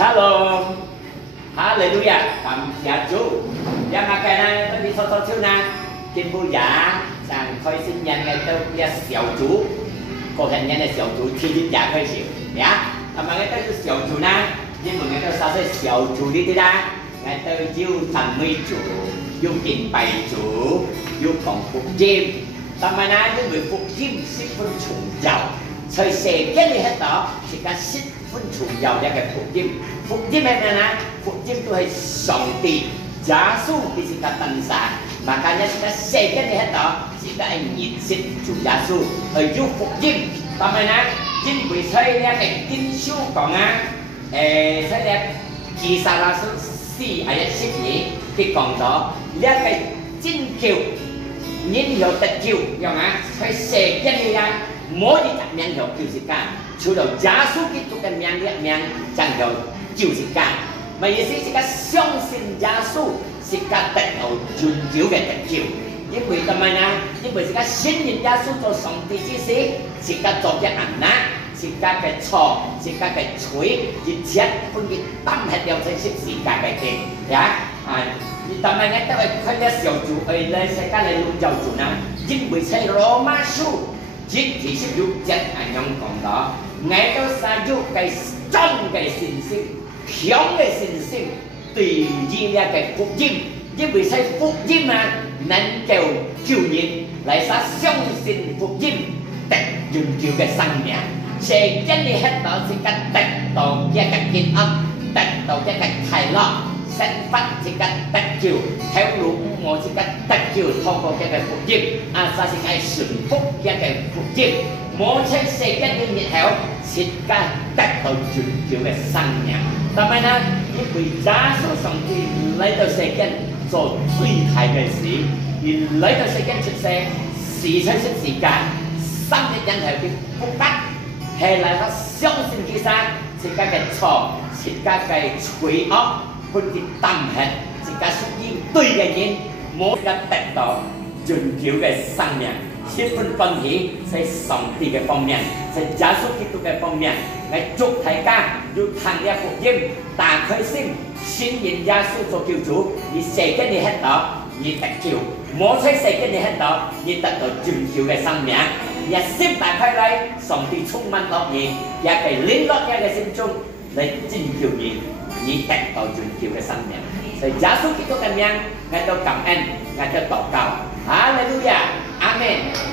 Shalom, Hallelujah, cảm謝主。有乜嘅呢？嗰啲初初超呢？見到也上開心人嘅都一小組，個人人嘅小組天天也開始，呀，同埋嘅都小組呢，因為嘅都稍微小組呢啲啦，嘅都要讚美主，要敬拜主，要講福音，同埋呢，因為福音十分重要。在世間裏喺度，是個十分重要嘅福音。福音係咩呢？福音都係上帝耶穌佢是個燈神，makanya kita世間裏喺度，是個認識主耶穌，要福音。但係呢，因為在呢個經書講啊，在呢以賽亞書4:12，佢講到呢個拯救，人有得救，用啊，在世間裏啊。mỗi một名hiệu救世ca，除了耶穌基督嘅名列名，就有救世ca。咪意思是個相信耶穌是個得到永久嘅得救。因為點解呢？因為是個信任耶穌做上帝之時，是個做嘅人呐，是個嘅錯，是個嘅罪，一切分別擔喺了在十字架嘅嘅，呀啊！但係呢，都係佢嘅小組嚟世界嚟論就主呢，因為喺羅馬書。Chỉ sử dụng chất anh nhông còn đó ngày đó sa dụng cái trong cái sinh sinh thiếu cái sinh sinh tùy nhiên là cái phục diêm nhưng vì sao phục diêm mà nên kêu chiều nhiên lại sa xong sinh phục diêm tạch dùng chiều cái sang nhà sẽ chân đi hết đó thì cách tạch tổ cho cách kinh âm tạch tổ cho cách thải lọ sinh phát thì cách tạch chiều theo đúng một thì cách tạch chiều thông qua cái phục diêm sa thì cái sự phúc cho cái phục diêm mỗi cái世間嘅熱口設計得到全球嘅生命，但係呢，因為耶穌上帝嚟到世間做最大嘅事，而嚟到世間出世，時出出時間，生嘅人係佢福德，係嚟到相信其實自家嘅錯，自家嘅罪惡，佢哋擔係自家屬於對嘅人，冇得得到全球嘅生命。十分歡喜在上帝嘅方面，在耶穌基督嘅方面，嚟祝大家要聽呢福音，打開心，信任耶穌做救主，而世間你喺度，而得救；冇喺世間你喺度，而得到全球嘅生命。而心打開嚟，上帝充滿樂意，也係領落喺嘅心中嚟拯救你，而得到全球嘅生命。在耶穌基督嘅名，我哋感恩，我哋禱告，哈利路亞，阿門。